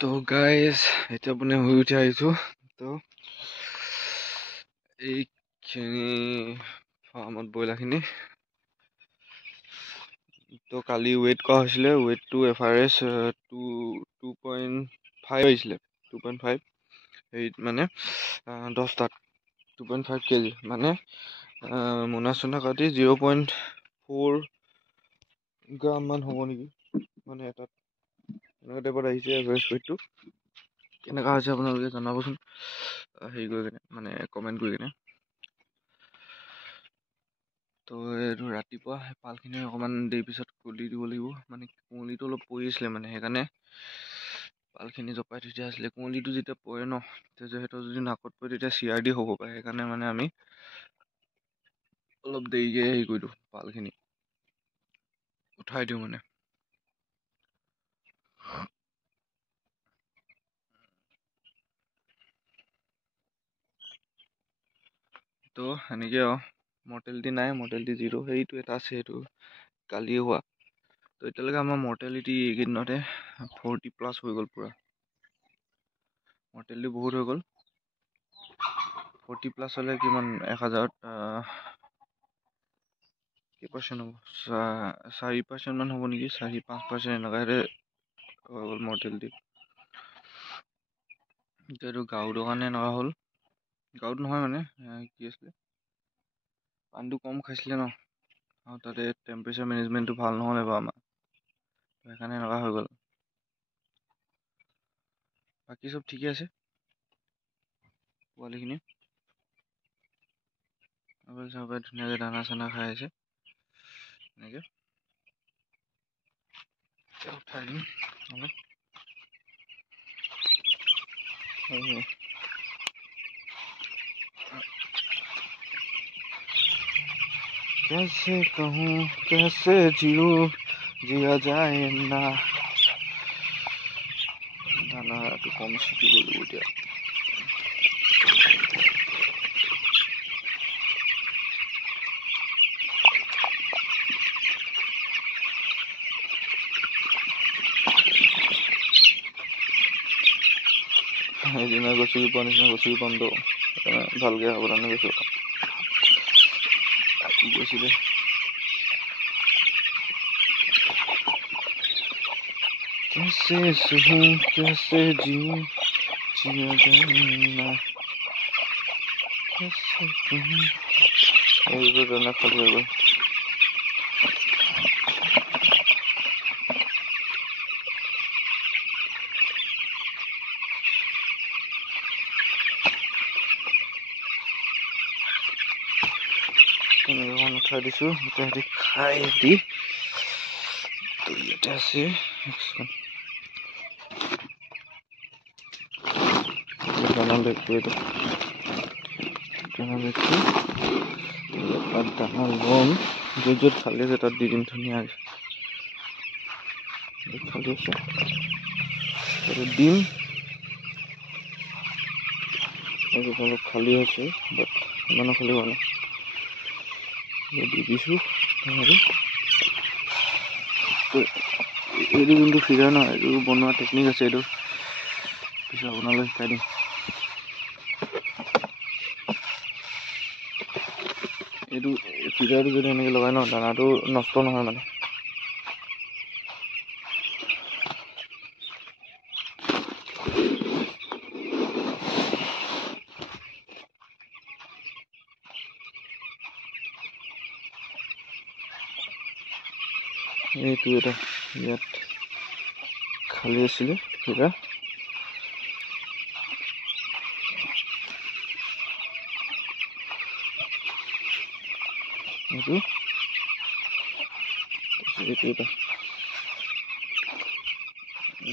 তো গাইজ এতিয়া আপুনি শুই উঠি আহিছোঁ। তো এইখিনি ফাৰ্মত ব্ৰইলাৰখিনি তো কালি ৱেইট কৰা হৈছিলে। ৱেইটটো এভাৰেজ 2.5 আহিছিলে। 2.5 হেৰিত মানে 10টাত 2.5 কেজি মানে মোনা চোনা কাটি 0.4 গ্ৰাম মান হ'ব নেকি, মানে এটাত এনেকুৱা টাইপত আহিছে এভাৰেজ ৱেইটটো। কেনেকুৱা হৈছে আপোনালোকে জনাবচোন হেৰি কৰি কিনে, মানে কমেণ্ট কৰি কিনে। তো এইটো ৰাতিপুৱা পালখিনি অকণমান দেৰি পিছত খুলি দিব লাগিব, মানে কুঁৱলীটো অলপ পৰি আছিলে, মানে সেইকাৰণে পালখিনি জপাই থৈ দিয়া আছিলে। কুঁৱলীটো যেতিয়া পৰে ন, তেতিয়া সিহঁতৰ যদি নাকত পৰে তেতিয়া CRD হ'ব পাৰে। সেইকাৰণে মানে আমি অলপ দেৰিকৈ হেৰি কৰি দিওঁ, পালখিনি উঠাই দিওঁ মানে। তো সেনেকৈ আৰু মৰ্টেলিটি নাই, মৰ্টেলিটি 0। সেইটো এটা আছে, সেইটো কালিয়ে হোৱা। তো এতিয়ালৈকে আমাৰ মৰ্টেলিটি এইকেইদিনতে 40+ হৈ গ'ল। পূৰা মৰ্টেলিটি বহুত হৈ গ'ল। 40+ হ'লে কিমান 1000ত কেইপাৰ্চেণ্ট হ'ব? 4% মান হ'ব নেকি, 4-5% এনেকুৱাতে হৈ গ'ল মৰ্টেলিটি। এতিয়া এইটো গাঁৱৰ কাৰণে এনেকুৱা হ'ল। গাঁৱত নহয় মানে কি আছিলে, পানীটো কম খাইছিলে ন, আৰু তাতে টেম্পাৰেচাৰ মেনেজমেণ্টটো ভাল নহ'লে বাৰু আমাৰ, সেইকাৰণে এনেকুৱা হৈ গ'ল। বাকী চব ঠিকে আছে। পোৱালিখিনি চবে ধুনীয়াকৈ দানা চানা খাই আছে। এনেকৈ উঠাই দিম অলপ। कैसे कहूँ कैसे जियो जिया যায় না। দানাটো কম চিটি গ'লো এতিয়া। সেইদিনা গছকি পোৱা নিচিনা গছকি পামতো, সেইকাৰণে ভালকৈ সাৱধানে গৈছোঁ। কি কৈছিলে, कैसे सहूं कैसे जीऊं जिया जाए ना, कैसे कहूं। এইবোৰ দানা খালী হৈ গ'ল। অকণ উঠাই দিছোঁ, সিহঁতি খাই দি। তো ইয়াতে আছে দানা বেগটো, এইটো দানা বেগটো তাত দানা ল'ম। য'ত য'ত খালী আছে তাত দি দিম ধুনীয়াকৈ। খালী আছে তাতে দিম। এইটো অলপ খালী হৈছে, বাট ইমানো খালী হোৱা নাই। দি দিছোঁ আৰু এইটো যোনটো ফিডাৰ ন, এইটো বনোৱা টেকনিক আছে, এইটো পিছত আপোনালৈ শিকাই দিম। এইটো ফিডাৰটো যদি এনেকৈ লগাই ন, দানাটো নষ্ট নহয় মানে। এইটো এটা ইয়াত খালী আছিলে ফিডাৰ, এইটো এটা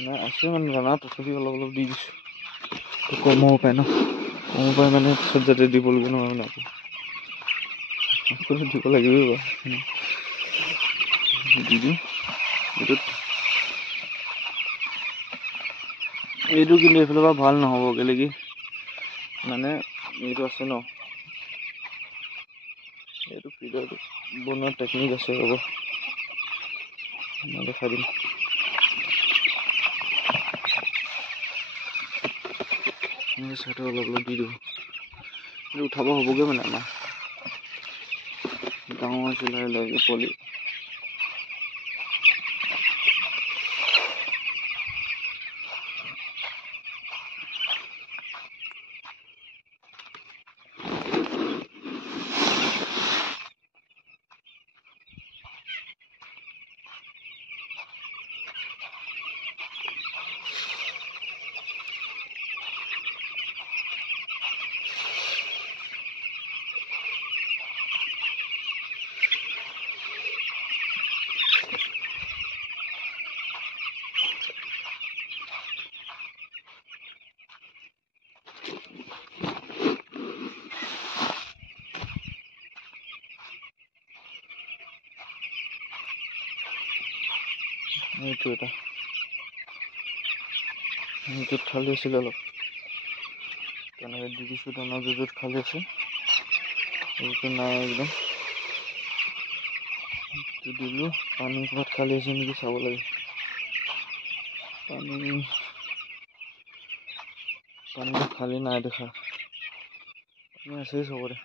নাই আছে মানে দানা, তথাপি অলপ অলপ দি দিছোঁ। কম হ'ব পাৰে ন, কম হ'ব পাৰে মানে পিছত যাতে দিবলগীয়া নহয় মানে আকৌ দিব লাগিবই বাৰু। দি দিওঁ এইটোত। এইটো কিন্তু এইফালৰ পৰা ভাল নহ'ব, কেলৈ কি মানে এইটো আছে ন, এইটো ফিডাৰটো বনোৱা টেকনিক আছে। হ'ব মই দেখাই দিম। চাইডত অলপ অলপ দি দিব। কিন্তু উঠাব হ'বগৈ মানে আমাৰ ডাঙৰ হৈছে লাহে লাহে পোৱালি। এইটো এটা য'ত খালী আছিলে অলপ তেনেকৈ দি দিছোঁ দানা য'ত খালী আছে এইটো নাই একদম দিলোঁ। পানী ক'ৰবাত খালী আছে নেকি চাব লাগে। পানীটো খালী নাই দেখা, পানী আছেই চবতে।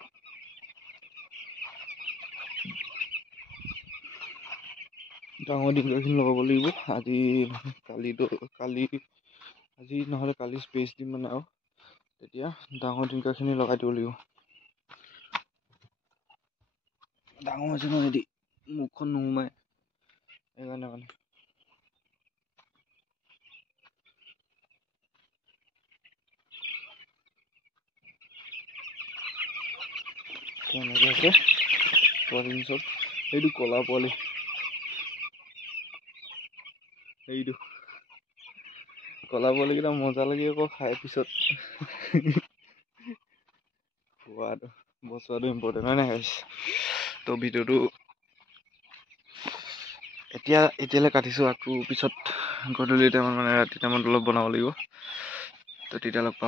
ডাঙৰ দীঘলখিনি লগাব লাগিব আজি আজি নহ'লে কালি স্পেচ দিম মানে আৰু তেতিয়া ডাঙৰ দীঘলখিনি লগাই দিব লাগিব। ডাঙৰ হৈছে ন সিহঁতি মুখখন নোসোমায় সেইকাৰণে মানে তেনেকৈ আছে পোৱালি চব। সেইটো ক'লা পোৱালি, সেইটো ক'লা পোৱালিকেইটা মজা লাগে আকৌ খাই পিছত খোৱাটো বচোৱাটো ইম্পৰ্টেণ্ট হয় নাই গাইছ। তো ভিডিঅ'টো এতিয়ালৈ কাটিছোঁ, আকৌ পিছত গধূলি টাইমত মানে ৰাতি টাইমত অলপ বনাব লাগিব। তো তেতিয়া লগ পাম।